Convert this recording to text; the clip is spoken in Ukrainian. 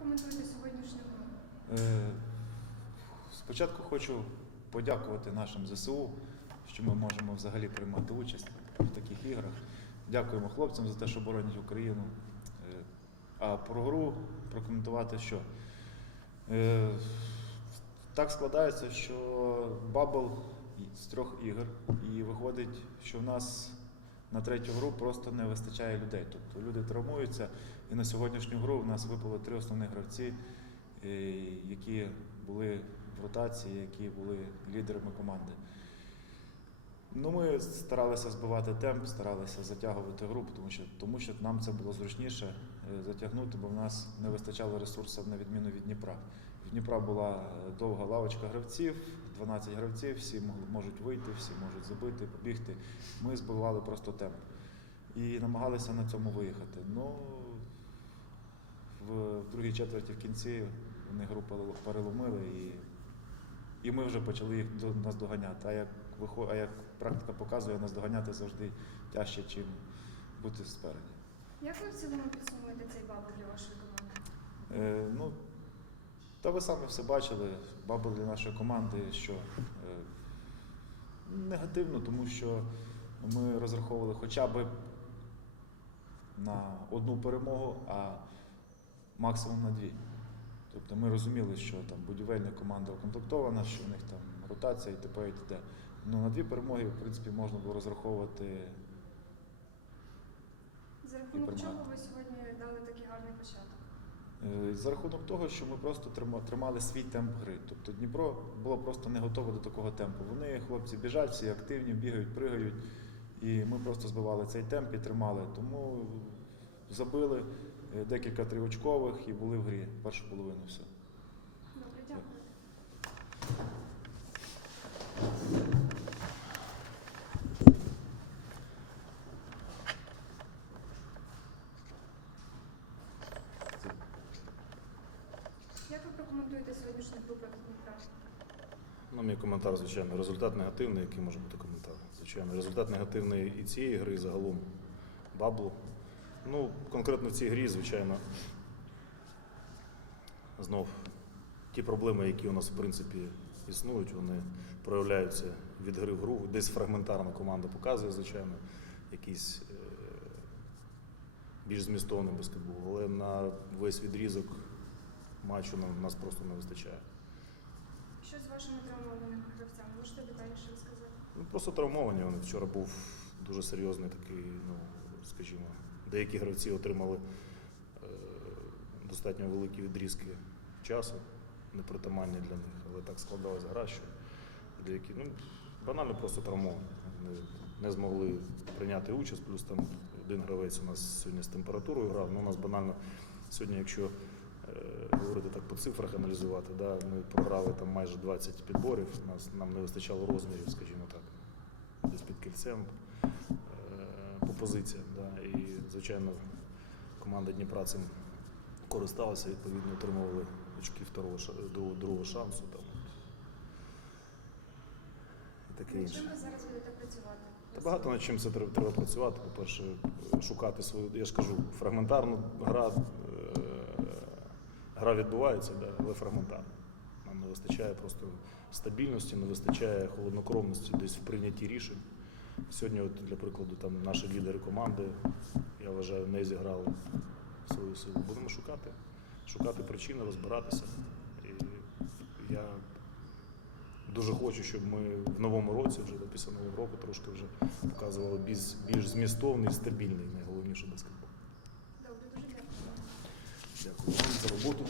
прокоментуєте сьогоднішню гру? Е, Спочатку хочу подякувати нашим ЗСУ, що ми можемо взагалі приймати участь в таких іграх. Дякуємо хлопцям за те, що боронять Україну. Е, А про гру прокоментувати що? Е, Так складається, що бабл з трьох ігор, і виходить, що в нас на третю гру просто не вистачає людей. Тобто люди травмуються, і на сьогоднішню гру в нас випали три основні гравці, е, які були в ротації, які були лідерами команди. Ну, ми старалися збивати темп, старалися затягувати гру, тому що, тому що нам це було зручніше е, затягнути, бо в нас не вистачало ресурсів на відміну від Дніпра. В Дніпра була е, довга лавочка гравців, 12 гравців, всі можуть вийти, всі можуть забити, побігти. Ми збивали просто темп і намагалися на цьому виїхати. Ну, в, в другій четверті в кінці вони гру переломили і, і ми вже почали їх до, наздоганяти. А як, вихо- а як практика показує, наздоганяти завжди тяжче, ніж бути спереді. Як ви в цілому підсумуєте цей бабл для вашої команди? Е, ну, та ви самі все бачили. Бабл для нашої команди, що е, негативно, тому що ми розраховували хоча б на одну перемогу, а максимум на дві. Тобто ми розуміли, що там будівельна команда укомплектована, що в них там ротація і т.п. і т.д. Ну, на дві перемоги, в принципі, можна було розраховувати. За рахунок чого ви сьогодні дали такий гарний початок? За рахунок того, що ми просто тримали свій темп гри. Тобто Дніпро було просто не готове до такого темпу. Вони, хлопці, біжать, всі активні, бігають, пригають. І ми просто збивали цей темп і тримали. Тому забили е, декілька тривочкових і були в грі першу половину все. Добре, дякую. Прокоментуєте сьогоднішню гру проти Дніпра? Ну, мій коментар, звичайно, результат негативний, який може бути коментар. Звичайно, результат негативний і цієї гри, і загалом баблу. Ну, конкретно в цій грі, звичайно, знов ті проблеми, які у нас в принципі існують, вони проявляються від гри в гру. Десь фрагментарно команда показує, звичайно, якийсь е, більш змістовний баскетбол. Але на весь відрізок матчу нам нас просто не вистачає. Що з вашими травмованими гравцями? Можете детальніше розказати? Ну, просто травмовані. Вони вчора був дуже серйозний такий, ну скажімо, деякі гравці отримали е, достатньо великі відрізки часу, непритаманні для них, але так складалась гра, що деякі ну, банально просто травмовані. Вони не змогли прийняти участь, плюс там один гравець у нас сьогодні з температурою грав. Ну, у нас банально сьогодні, якщо говорити так по цифрах аналізувати, да, ми програли там майже 20 підборів, нас, нам не вистачало розмірів, скажімо так, десь під кільцем е, по позиціям. Да, і, звичайно, команда Дніпра цим користалася, відповідно, отримували очки второго, другого, другого шансу. Там, таке інше. чим ви зараз будете працювати? Та багато над чим це треба, треба працювати. По-перше, шукати свою, я ж кажу, фрагментарну гра, гра відбувається, да, але фрагментарно. Нам не вистачає просто стабільності, не вистачає холоднокровності десь в прийнятті рішень. Сьогодні, от, для прикладу, там наші лідери команди, я вважаю, не зіграли свою силу. Будемо шукати, шукати причини, розбиратися. І я Дуже хочу, щоб ми в новому році, вже після нового року, трошки вже показували більш, більш змістовний, стабільний, найголовніше баскетбол. Добре, дуже дякую. Роботу.